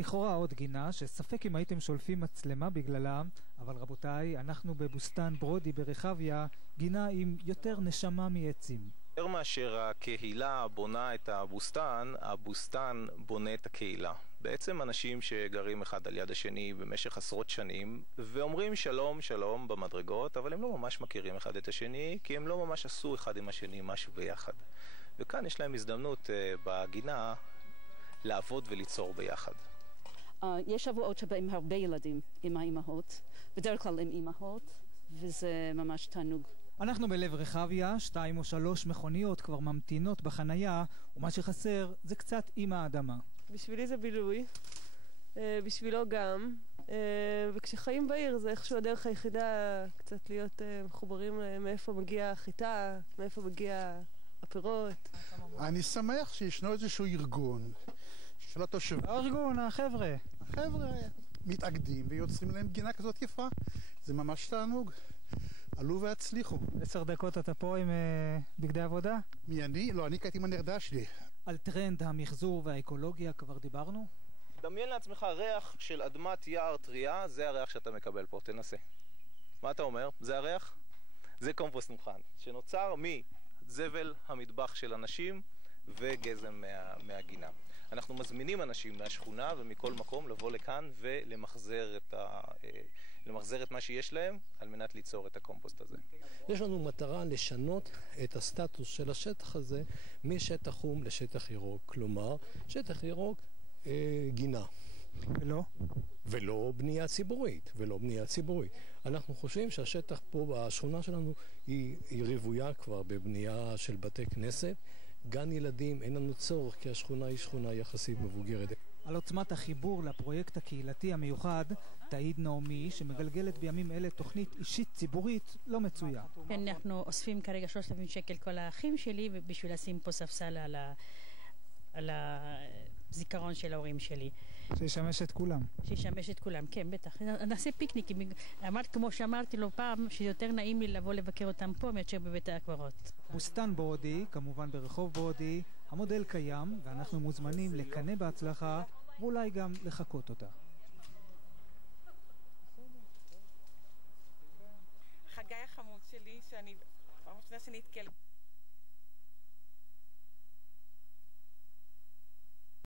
לכאורה עוד גינה שספק אם הייתם שולפים מצלמה בגללה, אבל רבותיי, אנחנו בבוסתן ברודי ברחביה, גינה עם יותר נשמה מעצים. יותר מאשר הקהילה בונה את הבוסתן, הבוסתן בונה את הקהילה. בעצם אנשים שגרים אחד על יד השני במשך עשרות שנים ואומרים שלום שלום במדרגות, אבל הם לא ממש מכירים אחד את השני, כי הם לא ממש עשו אחד עם השני משהו ביחד. וכאן יש להם הזדמנות בגינה לעבוד וליצור ביחד. יש שבועות שבהם הרבה ילדים עם האימהות, בדרך כלל עם אימהות, וזה ממש תענוג. אנחנו בלב רחביה, 2 או 3 מכוניות כבר ממתינות בחנייה, ומה שחסר זה קצת עם האדמה. בשבילי זה בילוי, בשבילו גם, וכשחיים בעיר זה איכשהו הדרך היחידה קצת להיות מחוברים מאיפה מגיע החיטה, מאיפה מגיע הפירות. אני שמח שישנו איזשהו ארגון של התושבים. הארגון, החבר'ה מתאגדים ויוצרים להם גינה כזאת יפה. זה ממש תענוג. עלו והצליחו. 10 דקות אתה פה עם בגדי עבודה? מי אני? לא, אני קייתי עם הנרדה שלי. על טרנד המחזור והאקולוגיה כבר דיברנו? דמיין לעצמך ריח של אדמת יער טריה, זה הריח שאתה מקבל פה, תנסה. מה אתה אומר? זה הריח? זה קומפוסט מוכן, שנוצר מזבל המטבח של אנשים וגזם מהגינה. אנחנו מזמינים אנשים מהשכונה ומכל מקום לבוא לכאן ולמחזר את מה שיש להם על מנת ליצור את הקומפוסט הזה. יש לנו מטרה לשנות את הסטטוס של השטח הזה משטח חום לשטח ירוק. כלומר, שטח ירוק גינה. ולא בנייה ציבורית. אנחנו חושבים שהשטח פה בשכונה שלנו היא רוויה כבר בבנייה של בתי כנסת. גן ילדים, אין לנו צורך, כי השכונה היא שכונה יחסית מבוגרת. על עוצמת החיבור לפרויקט הקהילתי המיוחד, תעיד נעמי, שמגלגלת בימים אלה תוכנית אישית ציבורית לא מצויה. אנחנו אוספים כרגע 3,000 שקל כל האחים שלי, בשביל לשים פה ספסל על הזיכרון של ההורים שלי. שישמש את כולם. שישמש את כולם, כן, בטח. נעשה פיקניקים. כמו שאמרתי לו פעם, שיותר נעים לי לבוא לבקר אותם פה מאשר בבית הקברות. בוסתן ברודי, כמובן ברחוב ברודי, המודל קיים, ואנחנו מוזמנים לקנא בהצלחה, ואולי גם לחכות אותה. חגי החמוד שלי, שאני פעם ראשונה שנתקל